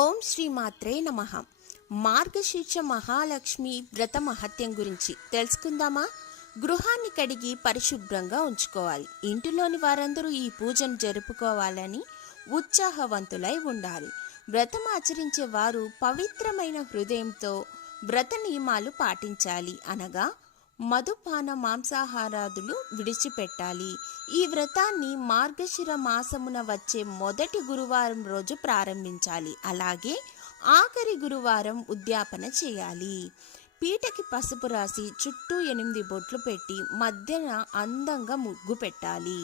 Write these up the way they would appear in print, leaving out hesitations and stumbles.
ఓం శ్రీ మాత్రే నమః. మార్గశీర్ష మహాలక్ష్మి వ్రత మహత్యం గురించి తెలుసుకుందామా? గృహాన్ని కడిగి పరిశుభ్రంగా ఉంచుకోవాలి. ఇంటిలోని వారందరూ ఈ పూజను జరుపుకోవాలని ఉత్సాహవంతులై ఉండాలి. వ్రతం ఆచరించే వారు పవిత్రమైన హృదయంతో వ్రత నియమాలు పాటించాలి. అనగా మధుపాన మాంసాహారాదులు విడిచిపెట్టాలి. ఈ వ్రతాన్ని మార్గశిర మాసమున వచ్చే మొదటి గురువారం రోజు ప్రారంభించాలి. అలాగే ఆఖరి గురువారం ఉద్యాపన చేయాలి. పీటకి పసుపు రాసి చుట్టూ 8 బొట్లు పెట్టి మధ్యన అందంగా ముగ్గు పెట్టాలి.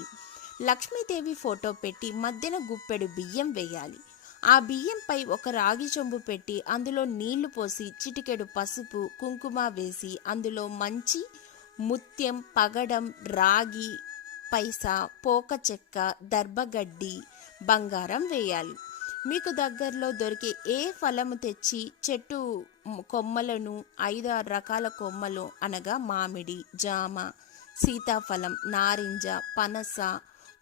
లక్ష్మీదేవి ఫోటో పెట్టి మధ్యన గుప్పెడు బియ్యం వేయాలి. ఆ బియ్యంపై ఒక రాగి చెంబు పెట్టి అందులో నీళ్లు పోసి చిటికెడు పసుపు కుంకుమ వేసి అందులో మంచి ముత్యం, పగడం, రాగి పైసా, పోక చెక్క, దర్భగడ్డి, బంగారం వేయాలి. మీకు దగ్గరలో దొరికే ఏ ఫలము తెచ్చి చెట్టు కొమ్మలను 5-6 రకాల కొమ్మలు అనగా మామిడి, జామ, సీతాఫలం, నారింజ, పనస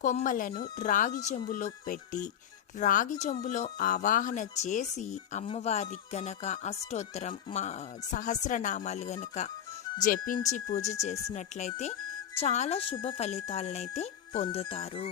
కొమ్మలను రాగి చెంబులో పెట్టి రాగి చెంబులో ఆవాహన చేసి అమ్మవారికి గనక అష్టోత్తరం సహస్రనామాలు గనక జపించి పూజ చేసినట్లయితే చాలా శుభ ఫలితాలనైతే పొందుతారు.